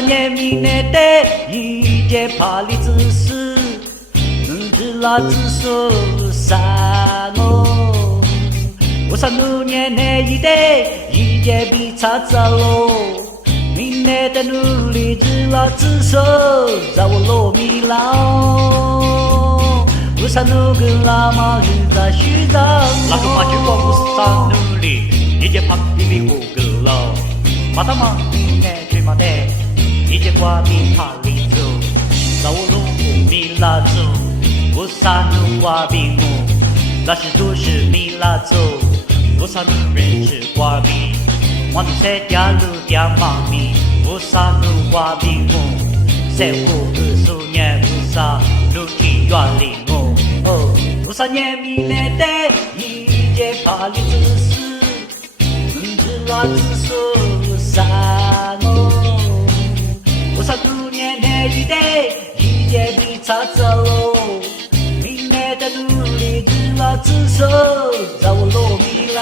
三年米内的一节帕里子是，只拉子说三哦，我三六年内一代一节比查查喽，米内的努力只拉子说在我罗米拉。我三努个拉玛日在虚张，拉个马就光我三努力，一节帕比比胡个喽，马达马米内追马的。一节瓜比帕里走，在我龙虎米拉走，我三路瓜比木，那是都是米拉走，我三路人吃瓜比，我们在家路家妈咪，我三路瓜比木，在我个数年我三路提原里木，哦，我三年米来的一节帕里子是，只拉子说三哦。我三六年的一代，一节比查查喽，明年的努力只拉只手，在我罗米拉。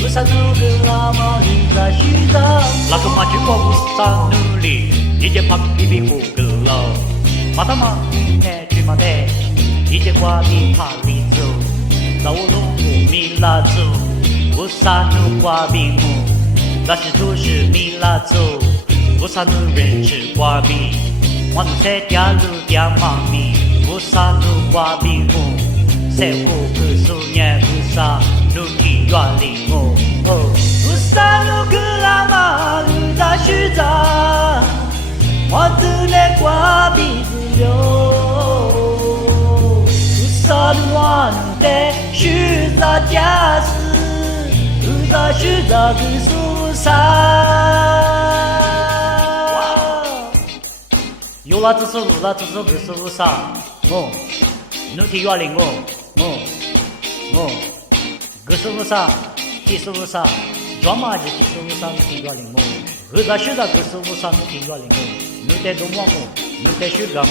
我三六个拉玛日在虚张，那个马就光我三努力，一节帕比比胡个喽，马达马明年追马的，一节瓜比帕里走，在我龙虎米拉走，我三路瓜比木，那是都是米拉走。我三路人吃瓜比，我们在家路家妈咪，我三路瓜比木，在我个数年我三路提原里木，哦，我三路个拉玛路在虚张，我只能瓜比子流，我三路完的虚张家事，路在虚张个数上。有啦子手，啦子手，个手无啥，我，努提原领我，个手无啥，提手无啥，专马就提手无啥，努提原领我，后在学着个手无啥，努提原领我，努得动我，努得学着我。